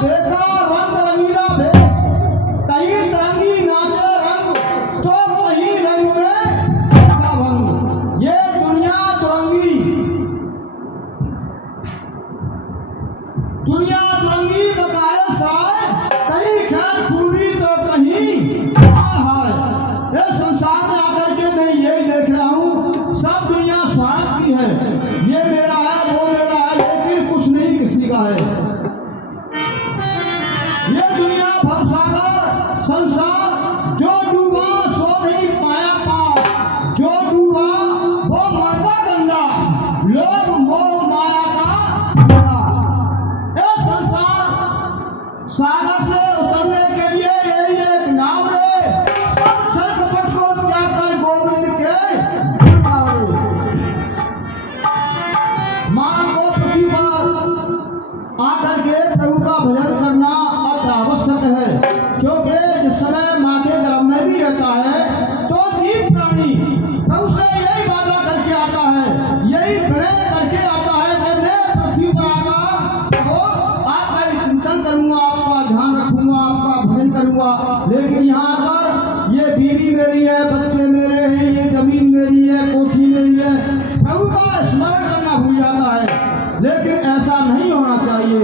देखा रंग रंगीला भेष, कहीं तरंगी नाचे रंग, तो कहीं रंग में देखा भंग। ये दुनिया दुरंगी बकाया सराय, कहीं खेत पूरी तो कहीं हाय। इस संसार में आकर के मैं यही देख रहा हूँ, सब दुनिया स्वार्थ की है। ये मेरा है, वो मेरा है, लेकिन कुछ नहीं किसी का है। ये दुनिया भवसागर संसार, जो डूबा सो नहीं पाया पार, जो डूबा वो मरता गंगा, लोग मोह माया का गंगा। ये संसार सागर से उतरने के लिए यही एक नाव रे, सब छल कपट को त्याग कर गोविंद के गुण गाओ। मां को पृथ्वी पर आकर के प्रभु का भजन करना अति आवश्यक है, क्योंकि जिस समय माँ के गर्भ में भी रहता है तो जीव प्राणी प्रभु से यही वादा करके आता है, यही प्रेम करके आता है कि मैं पृथ्वी पर आकर वो आपका चिंतन करूंगा, आपका ध्यान रखूंगा, आपका भजन करूंगा। लेकिन यहाँ पर ये बीवी मेरी है, बच्चे मेरे हैं, ये जमीन मेरी है, कोठी मेरी है, प्रभु का स्मरण करना भूल जाता है। लेकिन ऐसा नहीं होना चाहिए।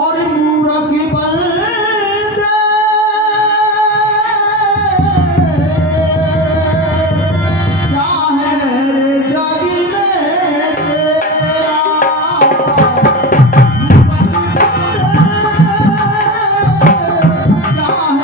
और मूरख बल दे चाहे जागी में तेरा, चाहे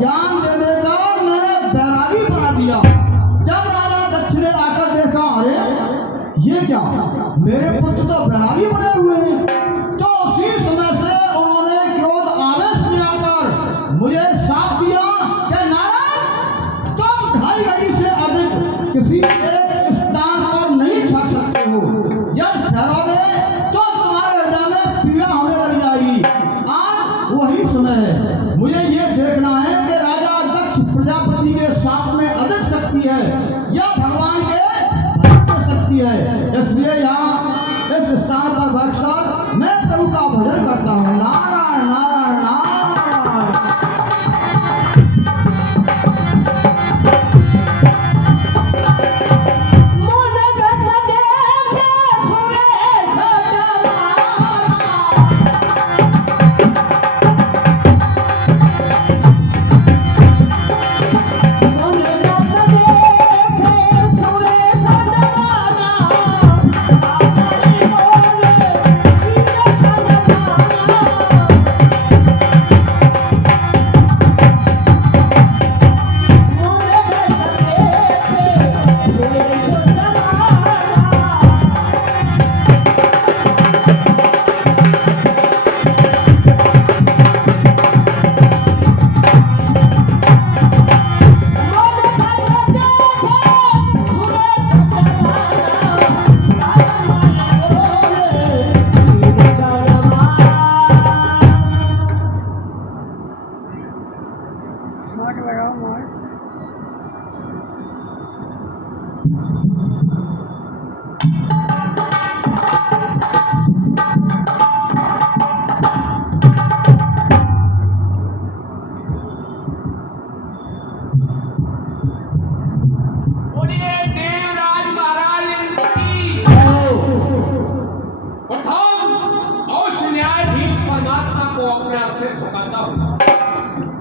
ज्ञान दे देकर मैंने बैरागी बना दिया। जब राजा दक्ष ने आकर देखा, अरे ये क्या, मेरे पुत्र तो बैरागी बने हुए हैं, तो उसी समय से उन्होंने क्रोध आवेश में आकर मुझे साथ दिया कि नारायण, तुम 2.5 घड़ी से अधिक किसी एक स्थान पर नहीं ठहर सकते हो। यदि ठहरोगे तो तुम्हारे हृदय में पीड़ा होने लग जाएगी। आज वही समय है, मुझे ये देखना है कि राजा दक्ष प्रजापति के साथ में अधिक शक्ति है या भगवान के शक्ति है। इसलिए यहाँ इस स्थान पर बैठकर मैं प्रभु का भजन करता हूँ। नारायण नारायण नारायण।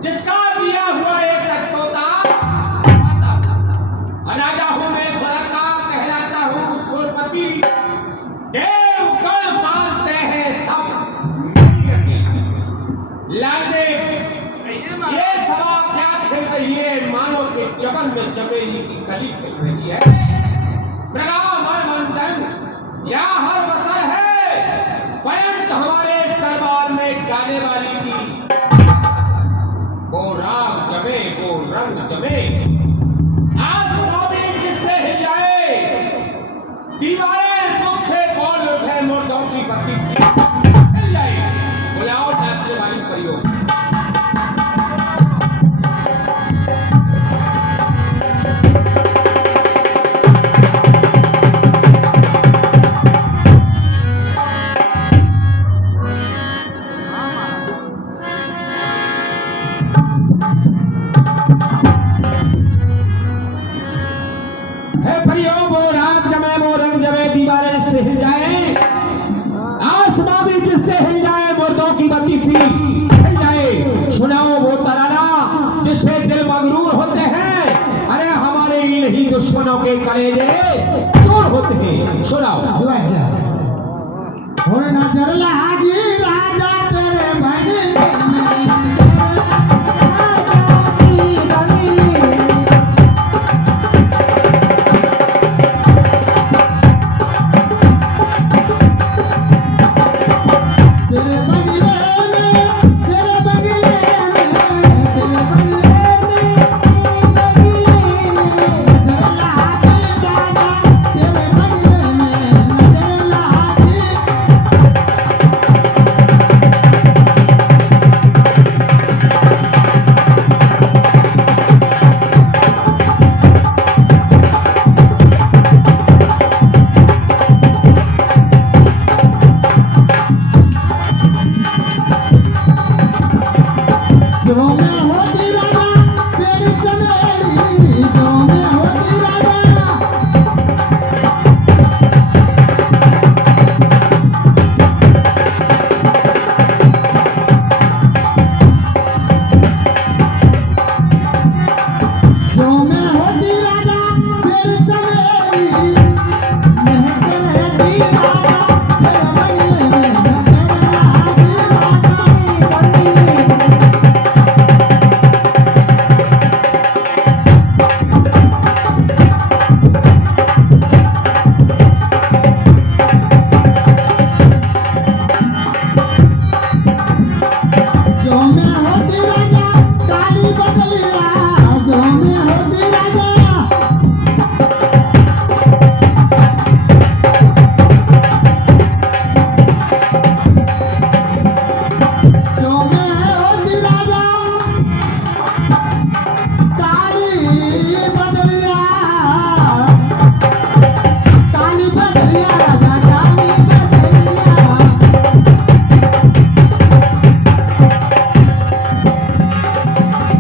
जिसका दिया हुआ एक तत्वता अनाजा हूं मैं, स्वर्ग का कहलाता हूं सूरपति। देवगण मानते हैं सब लादे, ये सभा क्या खेल रही है, मानो के जबन में चमेली की कली खेल रही है। प्रगामन मंथन या हर बसर है, पर्यंत हमारे इस दरबार में गाने वाली की वो राग जमे, वो रंग जमे। आसमां भी जिससे हिल जाए, दीवारें मुख से बोल उठे, मुर्दों की बत्ती सी हिल जाए। बुलाओ नाचने वाली परियों। हिल जाए, आसमां भी जिससे हिल जाए, मुर्दों की बत्ती सी हिल जाए। सुनाओ वो तराना जिससे दिल मगरूर होते हैं, अरे हमारे नहीं दुश्मनों के कलेजे चोर होते हैं। सुनाओ। नजर लागी राजा तेरे भजन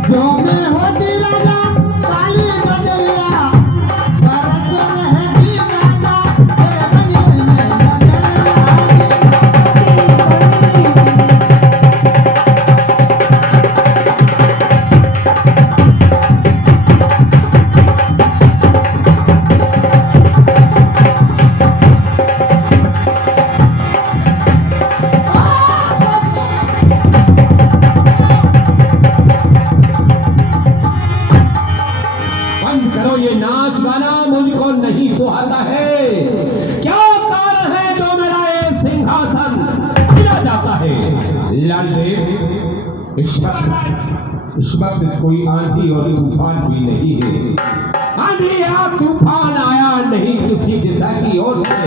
जो मैं होती राजा काली बदलिया बरस रहती राजा तेरे बंगले में बंद करो ये नाच गाना, मुझको नहीं सुहाता है। क्या कारण है जो मेरा ये सिंहासन गिरा जाता है? लालदेव, इस वक्त कोई आंधी और तूफान भी नहीं है। आंधी या तूफान आया नहीं किसी दिशा की ओर से,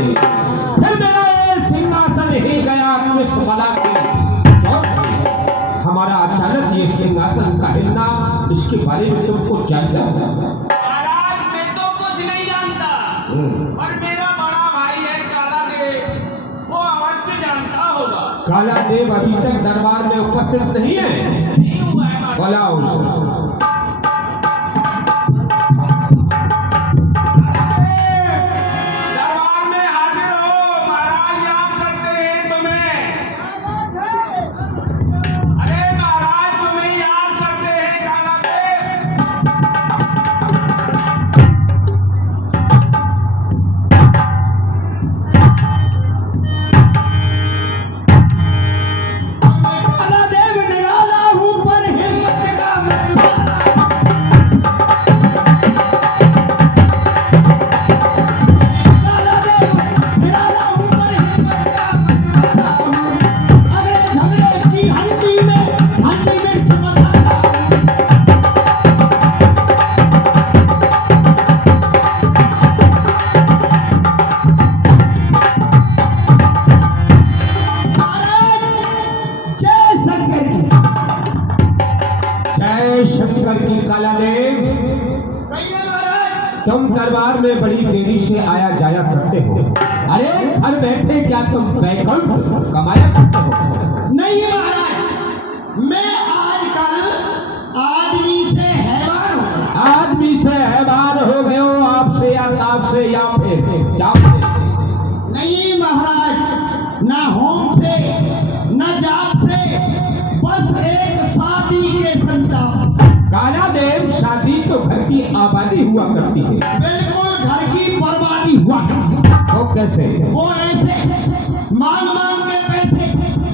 फिर मेरा ये सिंहासन ही गया किस बला की ओर से? हमारा अचानक ये सिंहासन का हिलना, इसके बारे में तुमको जानता है? महाराज मैं तो कुछ नहीं जानता, पर मेरा बड़ा भाई है काला देव, वो अवश्य जानता होगा। काला देव अभी तक दरबार में उपस्थित नहीं है। नहीं हुआ है महाराज। बुलाओ उसे। दरबार में हाजिर हो, महाराज याद करते हैं तुम्हें। अरे महाराज तुम्हें याद करते हैं काला देव। काला देव निराला हूँ पर हिम्मत का मतवाला। काला देव निराला हूँ पर हिम्मत का मतवाला हूँ। अरे झगड़े की हंडी में चमकाता हूँ। महाराज जय शंकर की। जय शंकर की। काला देव, कहिए महाराज। तुम दरबार में बड़ी देरी से आया जाया करते हो। अरे घर बैठे क्या तुम वैकुंठ कमाया करते हो? नहीं महाराज, मैं आजकल आदमी से हैवान हूँ। आदमी से हैवान हो गए हो, आपसे या ताप से या फिर जाप से? नहीं महाराज, ना होम से न जाप से, बस एक शादी के संताप से। काला देव, शादी तो घर की आबादी हुआ करती है। बिल्कुल घर की बर्बादी हुआ करती है। तो कैसे? वो ऐसे मांग मांग के पैसे,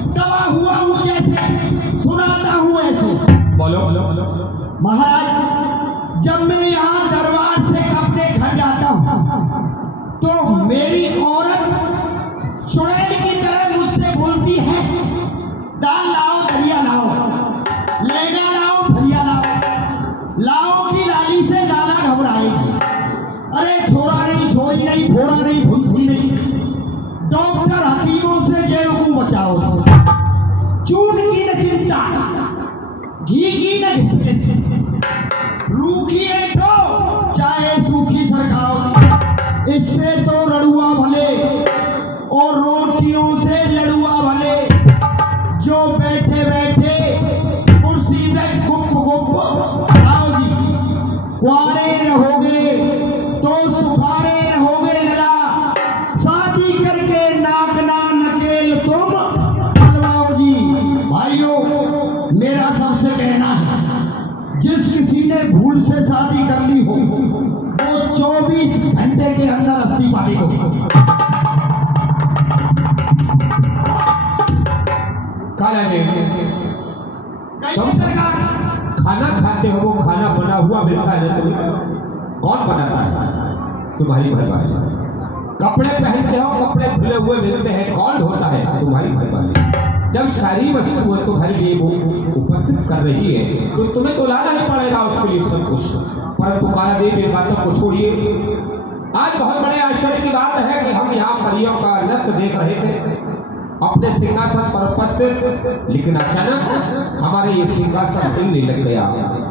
दवा हुआ हूँ जैसे, सुनाता हूँ ऐसे। बोलो। महाराज, जब मैं यहाँ दरबार से अपने घर जाता हूँ तो मेरी औरत चुड़ैल की तरह मुझसे बोलती है, दाल लाओ धनिया लाओ, लहंगा लाओ भैया लाओ। लाओ की लाली से लाला घबराएगी। अरे छोरा नहीं, छोरी नहीं, फोड़ा नहीं, फुंसी नहीं, डॉक्टर हकीमों से जेल को बचाओ। चून की न चिंता, घी की न घिसमिस, रूखी है तो चाहे सूखी सरकाओ। इससे तो रड़ुआ भले और रोटियों से लड़ुआ भले, जो बैठे बैठे कुर्सी पे गुप गुप आओ जी। कुआरे रहोगे तो सुखारे रहोगे लला, शादी करके नाक ना नकेल तुम बनवाओ जी। भाइयों, मेरा सबसे कहना है, जिस किसी ने भूल से शादी कर ली हो वो 24 घंटे के अंदर अस्सी पाली हो। काला देव, कहीं सरकार खाना खाते हो, वो खाना बना हुआ मिलता है ना तुम्हें? कौन बनाता है? तुम्हारी भरवाली। कपड़े पहनते हो, कपड़े धुले हुए मिलते हैं, कौन धोता है? तुम्हारी भरवाली। जब सारी वस्तुएं तुम्हारे लिए वो उपस्थित कर रही है तो तुम्हें तो लाना ही पड़ेगा उसके लिए सब कुछ। परंतु काला देव, इन बातों को छोड़िए। आज बहुत बड़े आश्चर्य की बात है कि हम यहाँ परियों का नृत्य देख रहे थे अपने सिंहासन पर उपस्थित, लेकिन अचानक हमारे ये सिंहासन हिलने लग गया।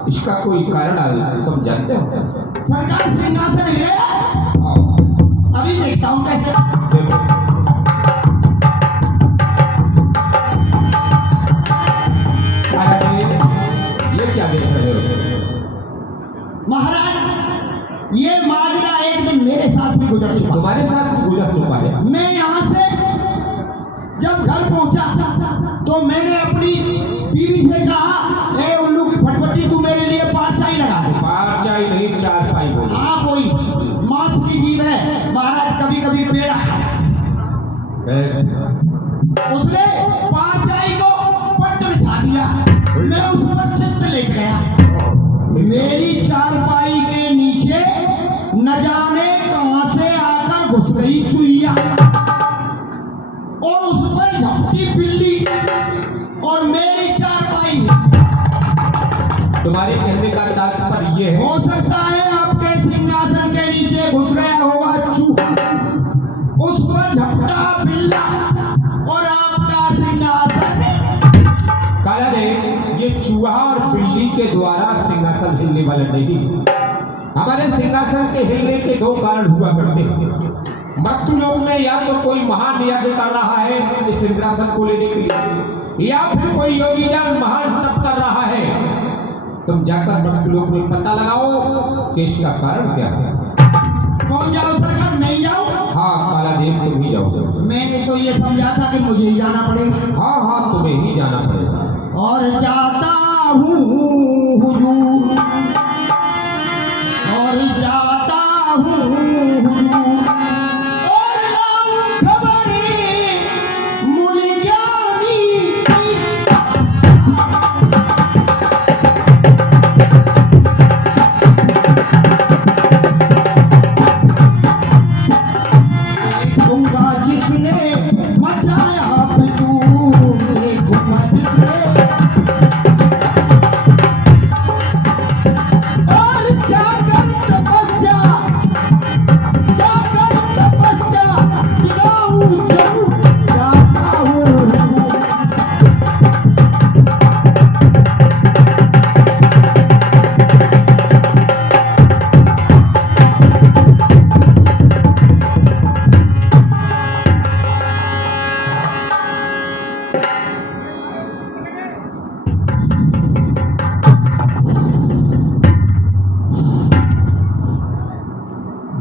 इसका कोई कारण तुम जानते हो? सरकार सिंहासन ले, अभी देखता हूँ कैसे। ये क्या देख रहे हो? महाराज ये माजरा एक दिन मेरे साथ भी गुजर चुका। तुम्हारे साथ भी गुजर चुका है। मैं यहाँ से जब घर पहुंचा तो मैंने अपनी बीवी से कहा, ए उल्लू की फटफटी तू मेरे लिए 5 चाय लगा दे। 5 चाय नहीं 4 पाई बोली। हाँ कोई मांस की जीव है महाराज, कभी कभी पेड़ा खाया। उसने 5 चाय को पट्ट बिछा दिया, मैं उस पर चित्त लेट गया। मेरी चारपाई के नीचे न जाने कहां से आकर घुस गई चुईया और उस पर झपटी बिल्ली और मेरी चारपाई। तुम्हारे कहने का तात्पर्य ये है, हो सकता है आपके सिंहासन के नीचे घुस गया होगा चूहा, उस पर झपटा बिल्ला और आपका सिंहासन। काला देव, ये चूहा और बिल्ली के द्वारा सिंहासन हिलने वाला नहीं। हमारे सिंहासन के हिलने के 2 कारण हुआ करते हैं। मृत्यु लोक में या तो कोई महान यज्ञ कर रहा है इस सिंहासन को लेने के लिए, या फिर कोई योगी जन महान तप कर रहा है। तुम जाकर मृत्यु लोक में पता लगाओ कि इसका कारण क्या है। कौन जाओ सरकार? मैं जाऊं? हाँ काला देव, तुम ही जाओ। मैंने तो ये समझा था कि मुझे ही जाना पड़ेगा। हाँ हाँ, तुम्हें ही जाना पड़ेगा। और जाता हूँ हुजूर, और जाता हूँ हुजूर, और लाऊं खबरें मुल्जानी की। देखूंगा जिसने मचाया फितूर, देखूंगा जिसने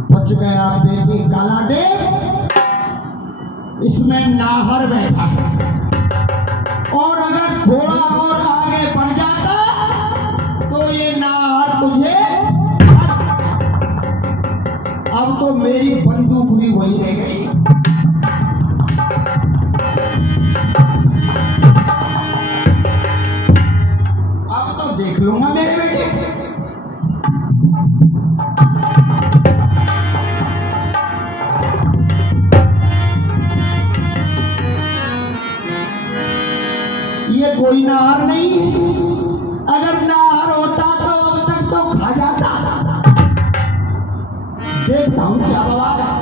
बच गया बेटी काला देव। इसमें नाहर बैठा है और अगर थोड़ा और आगे बढ़ जाता तो ये नाहर तुझे, अब तो मेरी बंदूक भी वही रह गई। अब तो देख लूंगा मेरे बेटे। ये कोई नार नहीं है, अगर नार होता तो अब तक तो खा जाता। देखता हूं क्या बवाल है।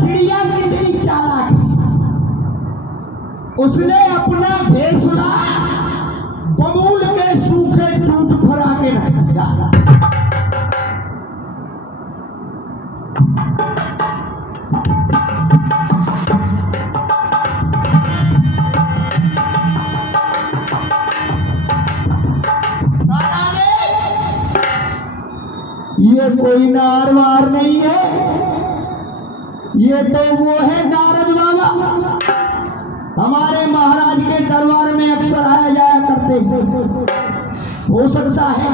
चिड़िया कितनी चालाक है, उसने अपना घोंसला बबूल के सूखे टूट फरा के रख दिया। ये कोई नार वार नहीं है, ये तो वो है नारद बाबा, हमारे महाराज के दरबार में अक्सर आया जाया करते हैं। हो सकता है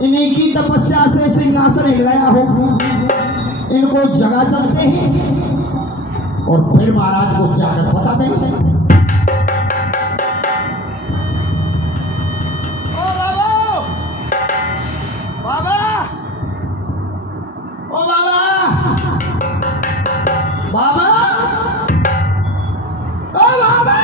इन्हीं की तपस्या से सिंहासन हिल गया हो, इनको जगा चलते हैं और फिर महाराज को जाकर बताते हैं। ओ बाबा, बाबा, ओ बाबा, बाबा, ओ बाबा,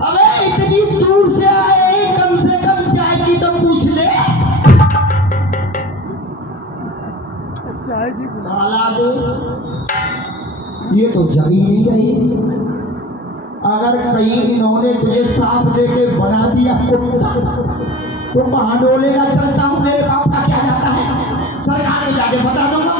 अबे इतनी दूर से आए, कम से कम चाय की तो पूछ ले। चाय जी काला दे, ये तो जमी नहीं रही। अगर कहीं इन्होंने तुझे सांप लेके बना दिया कुत्ता तुम वहां डोलेगा चलता हूँ, मेरे बाप का क्या जाता है, सरकार में जाके बता दूंगा।